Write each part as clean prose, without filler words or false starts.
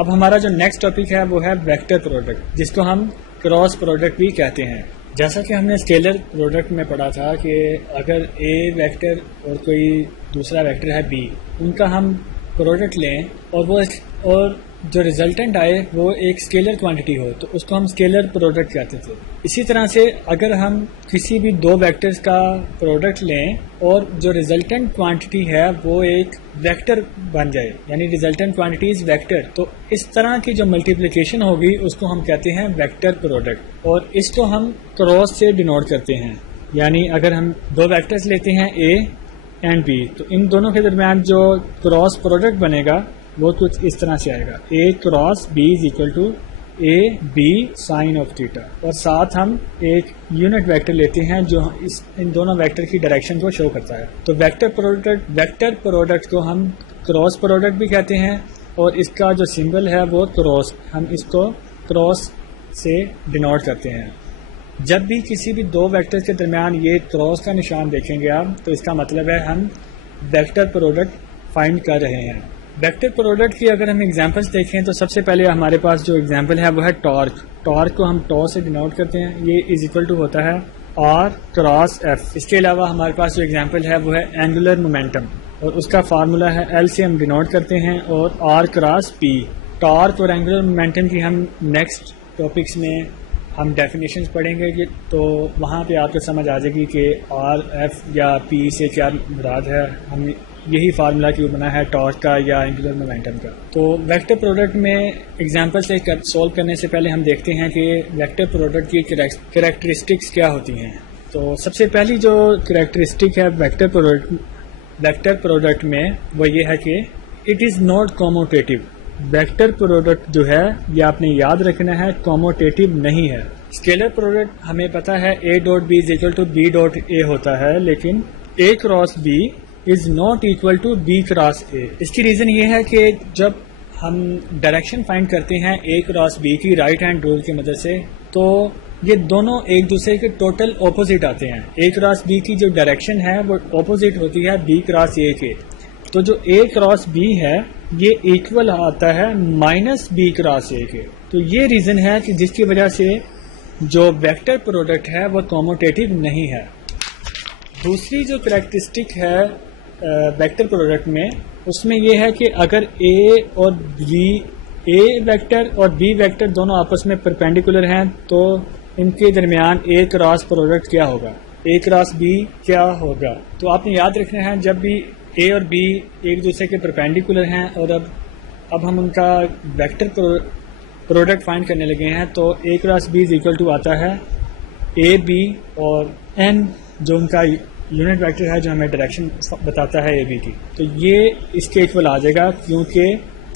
अब हमारा जो नेक्स्ट टॉपिक है वो है वेक्टर प्रोडक्ट, जिसको हम क्रॉस प्रोडक्ट भी कहते हैं। जैसा कि हमने स्केलर प्रोडक्ट में पढ़ा था कि अगर ए वेक्टर और कोई दूसरा वेक्टर है बी, उनका हम प्रोडक्ट लें और जो रिजल्टेंट आए वो एक स्केलर क्वांटिटी हो तो उसको हम स्केलर प्रोडक्ट कहते थे। इसी तरह से अगर हम किसी भी दो वेक्टर्स का प्रोडक्ट लें और जो रिजल्टेंट क्वांटिटी है वो एक वेक्टर बन जाए, यानी रिजल्टेंट क्वांटिटी इज वेक्टर, तो इस तरह की जो मल्टीप्लिकेशन होगी उसको हम कहते हैं वेक्टर प्रोडक्ट, और इसको हम क्रॉस से डिनोट करते हैं। यानी अगर हम दो वेक्टर्स लेते हैं ए एंड बी, तो इन दोनों के दरमियान जो क्रॉस प्रोडक्ट बनेगा वो कुछ इस तरह से आएगा, A cross B is equal to A B sine of theta, और साथ हम एक यूनिट वेक्टर लेते हैं जो इन दोनों वेक्टर की डायरेक्शन को शो करता है। तो वेक्टर प्रोडक्ट को हम क्रॉस प्रोडक्ट भी कहते हैं, और इसका जो सिंबल है वो क्रॉस, हम इसको क्रॉस से डिनोट करते हैं। जब भी किसी भी दो वेक्टर्स के दरमियान ये क्रॉस का निशान देखेंगे आप, तो इसका मतलब है हम वेक्टर प्रोडक्ट फाइंड कर रहे हैं। वेक्टर प्रोडक्ट की अगर हम एग्जांपल्स देखें तो सबसे पहले हमारे पास जो एग्जांपल है वो है टॉर्क। टॉर्क को हम टॉ से डिनोट करते हैं, ये इज इक्वल टू होता है आर क्रॉस एफ। इसके अलावा हमारे पास जो एग्जांपल है वो है एंगुलर मोमेंटम, और उसका फार्मूला है एल से हम डिनोट करते हैं और आर क्रॉस पी। टॉर्क और एंगुलर मोमेंटम की हम नेक्स्ट टॉपिक्स में हम डेफिनेशंस पढ़ेंगे, तो वहाँ पे आपको समझ आ जाएगी कि आर एफ या पी से क्या मुराद है। हम यही फार्मूला क्यों बना है टॉर्क का या एंगुलर मोमेंटम का। तो वेक्टर प्रोडक्ट में एग्जांपल से सॉल्व करने से पहले हम देखते हैं कि वेक्टर प्रोडक्ट की कैरेक्टरिस्टिक्स क्या होती हैं। तो सबसे पहली जो कैरेक्टरिस्टिक है वेक्टर प्रोडक्ट में वो ये है कि it is not commutative. Vector product जो है ये आपने याद रखना है, कॉमोटेटिव नहीं है। स्केलर प्रोडक्ट हमें पता है A dot B is equal to B dot A होता है, लेकिन A cross B is not equal to B cross A. इसकी रीज़न ये है कि जब हम डायरेक्शन फाइंड करते हैं ए क्रॉस बी की राइट हैंड रूल की मदद से, तो ये दोनों एक दूसरे के टोटल ऑपोजिट आते हैं। ए क्रॉस बी की जो डायरेक्शन है वो ऑपोजिट होती है बी क्रॉस ए के, तो जो ए क्रॉस बी है ये इक्वल आता है माइनस बी क्रॉस ए के। तो ये रीज़न है कि जिसकी वजह से जो वेक्टर प्रोडक्ट है वो कॉमोटेटिव नहीं है। दूसरी जो कैरेक्टरिस्टिक है वेक्टर प्रोडक्ट में, उसमें यह है कि अगर ए वेक्टर और बी वेक्टर दोनों आपस में परपेंडिकुलर हैं तो इनके दरमियान ए क्रॉस प्रोडक्ट क्या होगा, ए क्रॉस बी क्या होगा। तो आपने याद रखना है जब भी ए और बी एक दूसरे के परपेंडिकुलर हैं और अब हम उनका वेक्टर प्रोडक्ट फाइंड करने लगे हैं, तो A cross B is equal to आता है ए बी और एन जो उनका यूनिट वेक्टर है जो हमें डायरेक्शन बताता है ए बी की। तो ये इसके इक्वल आ जाएगा क्योंकि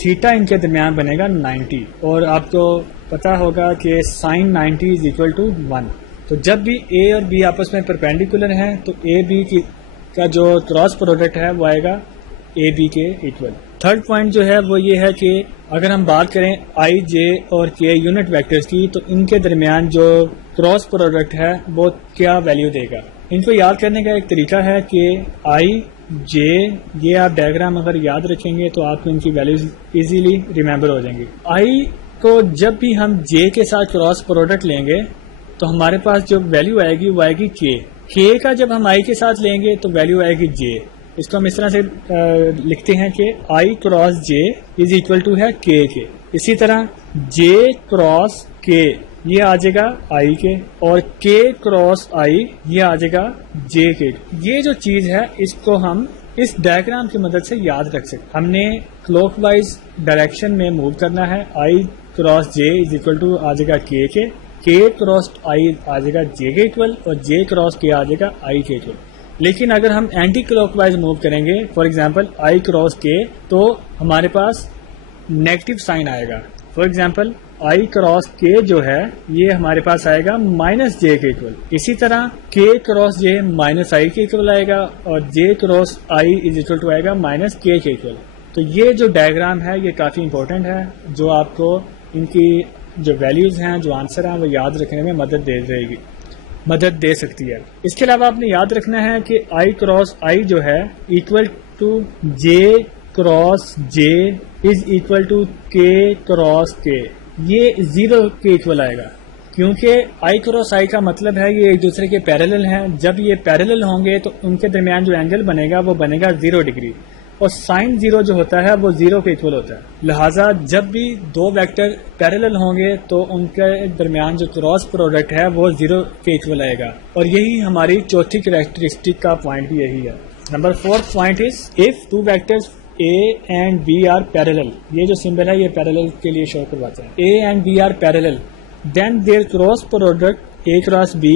थीटा इनके दरमियान बनेगा 90, और आपको पता होगा कि साइन 90 इज इक्वल टू 1। तो जब भी ए और बी आपस में परपेंडिकुलर हैं तो ए बी का जो क्रॉस प्रोडक्ट है वो आएगा ए बी के इक्वल। थर्ड पॉइंट जो है वो ये है कि अगर हम बात करें आई जे और के यूनिट वेक्टर्स की, तो इनके दरमियान जो क्रॉस प्रोडक्ट है वो क्या वैल्यू देगा। इनको याद करने का एक तरीका है कि आई जे, ये आप डायग्राम अगर याद रखेंगे तो आपको इनकी वैल्यूज इजीली रिमेंबर हो जाएंगी। आई को जब भी हम जे के साथ क्रॉस प्रोडक्ट लेंगे तो हमारे पास जो वैल्यू आएगी वो आएगी के का जब हम आई के साथ लेंगे तो वैल्यू आएगी जे। इसको हम इस तरह से लिखते हैं कि I cross J is equal to है के। इसी तरह जे क्रॉस के ये आ जाएगा आई के, और के क्रॉस आई ये आ जाएगा जे के। ये जो चीज है इसको हम इस डायग्राम की मदद से याद रख सकते। हमने क्लॉकवाइज डायरेक्शन में मूव करना है। I cross J is equal to आ जाएगा के क्रॉस आई आ जाएगा जे के इक्वल, और जे क्रॉस के आ जाएगा आई के इक्वल। लेकिन अगर हम एंटी क्लॉकवाइज मूव करेंगे, फॉर एग्जांपल आई क्रॉस के, तो हमारे पास नेगेटिव साइन आएगा। फॉर एग्जांपल आई क्रॉस के जो है ये हमारे पास आएगा माइनस जे के इक्वल। इसी तरह के क्रॉस जे माइनस आई के इक्वल आएगा, और J cross I is equal to आएगा माइनस के इक्वल। तो ये जो डायग्राम है ये काफ़ी इंपॉर्टेंट है, जो आपको इनकी जो वैल्यूज़ हैं, जो आंसर हैं, वो याद रखने में मदद दे सकती है। इसके अलावा आपने याद रखना है कि आई क्रॉस आई जो है equal to J cross J is equal to K cross K, ये 0 के इक्वल आएगा, क्योंकि आई क्रॉस आई का मतलब है ये एक दूसरे के पैरेलल हैं। जब ये पैरेलल होंगे तो उनके दरमियान जो एंगल बनेगा वो बनेगा 0 डिग्री, और साइन 0 जो होता है वो 0 के इक्वल होता है। लिहाजा जब भी दो वेक्टर पैरेलल होंगे तो उनके दरमियान जो क्रॉस प्रोडक्ट है वो 0 के इक्वल आएगा, और यही हमारी चौथी कैरेक्टरिस्टिक का पॉइंट भी यही है। Number 4th point is if two vectors A and B are parallel, ये जो सिंबल है ये पैरेलल के लिए शो करवाता है। A and B are parallel, then their cross product A cross B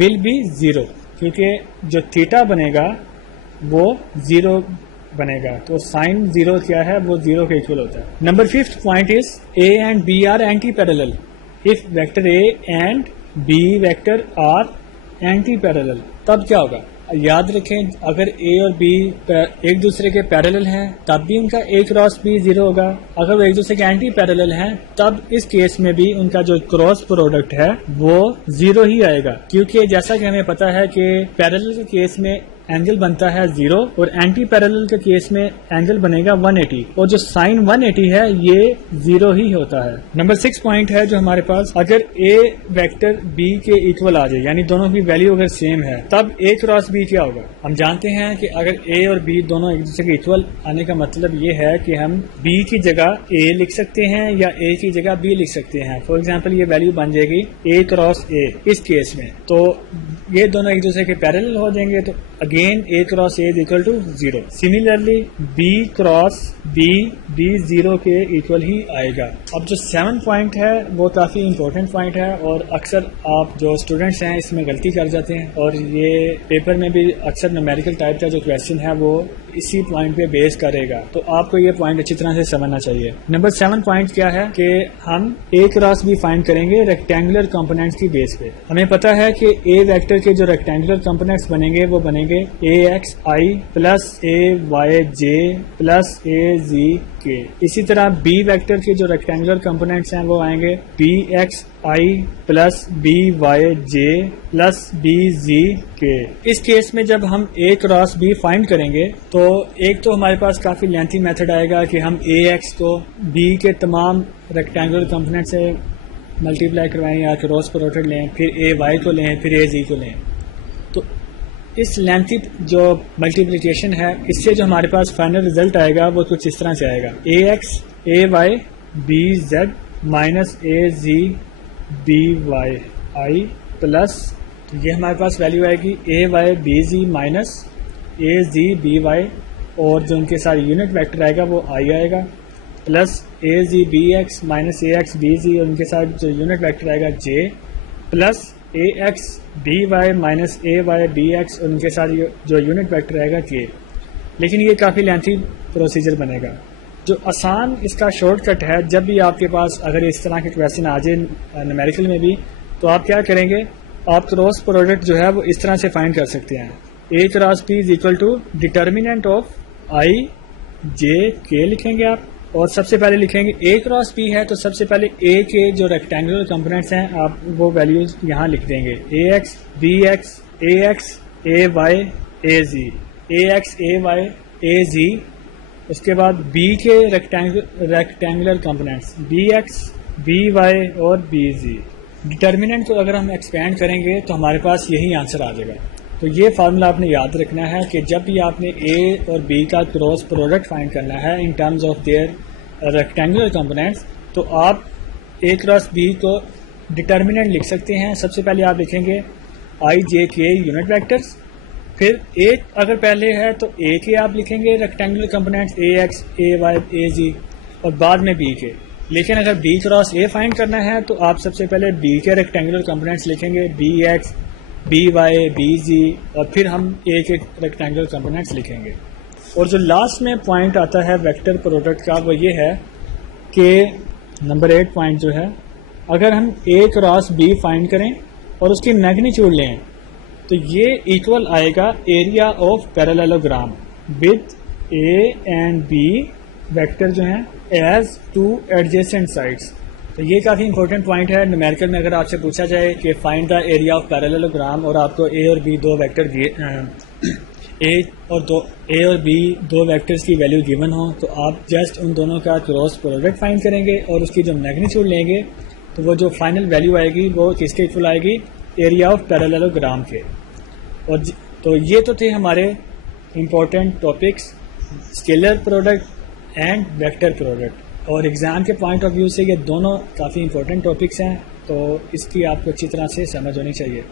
will be 0, क्योंकि जो थीटा बनेगा वो 0 बनेगा, तो साइन 0 क्या है वो 0 के इक्वल होता है। Number 5th point is A and B are anti parallel if vector A and B vector are anti parallel, तब क्या होगा? याद रखें, अगर ए और बी एक दूसरे के पैरेलल हैं तब भी उनका ए क्रॉस बी 0 होगा। अगर वो एक दूसरे के एंटी पैरेलल हैं तब इस केस में भी उनका जो क्रॉस प्रोडक्ट है वो 0 ही आएगा, क्योंकि जैसा कि हमें पता है कि पैरेलल के केस में एंगल बनता है 0 और एंटी पैरेलल के केस में एंगल बनेगा 180, और जो साइन 180 है ये 0 ही होता है। नंबर 6 पॉइंट है जो हमारे पास, अगर ए वेक्टर बी के इक्वल आ जाए, यानी दोनों की वैल्यू अगर सेम है, तब ए क्रॉस बी क्या होगा? हम जानते हैं कि अगर ए और बी दोनों एक दूसरे के इक्वल आने का मतलब ये है कि हम बी की जगह ए लिख सकते हैं या ए की जगह बी लिख सकते हैं। फॉर एग्जाम्पल ये वैल्यू बन जाएगी ए क्रॉस ए इस केस में, तो ये दोनों एक दूसरे के पैरेलल हो जाएंगे, तो again A cross A is equal to 0। Similarly B cross B भी 0 के इक्वल ही आएगा। अब जो 7 पॉइंट है वो काफ़ी इंपॉर्टेंट पॉइंट है, और अक्सर आप जो स्टूडेंट्स हैं इसमें गलती कर जाते हैं, और ये पेपर में भी अक्सर न्यूमेरिकल टाइप का जो क्वेश्चन है वो इसी पॉइंट पे बेस करेगा, तो आपको ये पॉइंट अच्छी तरह से समझना चाहिए। नंबर 7 पॉइंट क्या है कि हम A क्रॉस B फाइंड करेंगे रेक्टेंगुलर कंपोनेंट्स की बेस पे। हमें पता है कि A वेक्टर के जो रेक्टेंगुलर कंपोनेंट्स बनेंगे वो बनेंगे AXI plus AYJ plus AZK। इसी तरह B वेक्टर के जो रेक्टेंगुलर कंपोनेंट्स हैं वो आएंगे BXI plus BYJ plus BZK। इस केस में जब हम A क्रॉस B फाइंड करेंगे तो एक तो हमारे पास काफ़ी लेंथी मेथड आएगा कि हम AX को B के तमाम रेक्टेंगुलर कंपोनेंट से मल्टीप्लाई करवाएं या क्रॉस प्रोडक्ट लें, फिर AY को लें, फिर AZ को लें। तो इस लेंथी जो मल्टीप्लिकेशन है इससे जो हमारे पास फाइनल रिजल्ट आएगा वो कुछ इस तरह से आएगा AX AY BZ minus AZBYI plus, तो ये हमारे पास वैल्यू आएगी AY BZ माइनस AZBY, और जो उनके साथ यूनिट वेक्टर आएगा वो I आएगा, प्लस AZBX माइनस AXBZ, और उनके साथ जो यूनिट वेक्टर आएगा J, plus AXBY minus AYBX, और उनके साथ जो यूनिट वेक्टर आएगा K। लेकिन ये काफ़ी लेंथी प्रोसीजर बनेगा। जो आसान इसका शॉर्टकट है, जब भी आपके पास अगर इस तरह के क्वेश्चन आ जाए न्यूमेरिकल में भी, तो आप क्या करेंगे, आप क्रॉस प्रोडक्ट जो है वो इस तरह से फाइंड कर सकते हैं। A cross P is equal to determinant of I J K लिखेंगे आप, और सबसे पहले लिखेंगे A क्रॉस P है तो सबसे पहले A के जो रेक्टेंगुलर कंपोनेंट्स हैं आप वो वैल्यूज यहाँ लिख देंगे AX BX AX AY AZ AX AY AZ। उसके बाद B के रेक्टेंगुलर कंपोनेंट्स BX BY और BZ। डिटर्मिनेंट को अगर हम एक्सपेंड करेंगे तो हमारे पास यही आंसर आ जाएगा। तो ये फार्मूला आपने याद रखना है कि जब भी आपने A और B का क्रॉस प्रोडक्ट फाइंड करना है in terms of their rectangular components, तो आप A क्रॉस B को डिटर्मिनेंट लिख सकते हैं। सबसे पहले आप लिखेंगे I J K unit vectors, फिर A अगर पहले है तो A के आप लिखेंगे rectangular components AX AY AZ, और बाद में B के। लेकिन अगर B क्रॉस A फाइंड करना है तो आप सबसे पहले B के रेक्टेंगुलर कंपोनेंट्स लिखेंगे BX BY BZ, और फिर हम A के रेक्टेंगुलर कंपोनेंट्स लिखेंगे। और जो लास्ट में पॉइंट आता है वेक्टर प्रोडक्ट का वो ये है कि नंबर 8 पॉइंट जो है, अगर हम A क्रॉस B फाइंड करें और उसकी मैग्नीट्यूड लें तो ये इक्वल आएगा area of parallelogram with A and B vector जो हैं एज टू एडजेसेंट साइड्स। तो ये काफ़ी इंपॉर्टेंट पॉइंट है। न्यूमेरिकल में अगर आपसे पूछा जाए कि find the area of parallelogram और आपको A और B दो वेक्टर दिए ए और बी दो वेक्टर्स की वैल्यू गिवन हो तो आप जस्ट उन दोनों का क्रॉस प्रोडक्ट फाइंड करेंगे और उसकी जो मैग्नीट्यूड लेंगे तो वो जो फाइनल वैल्यू आएगी वो किसके इक्वल आएगी, एरिया ऑफ पैरेललोग्राम के। और तो ये तो थे हमारे important topics, scalar product and vector product. और एग्ज़ाम के पॉइंट ऑफ व्यू से ये दोनों काफ़ी इंपॉर्टेंट टॉपिक्स हैं, तो इसकी आपको अच्छी तरह से समझ होनी चाहिए।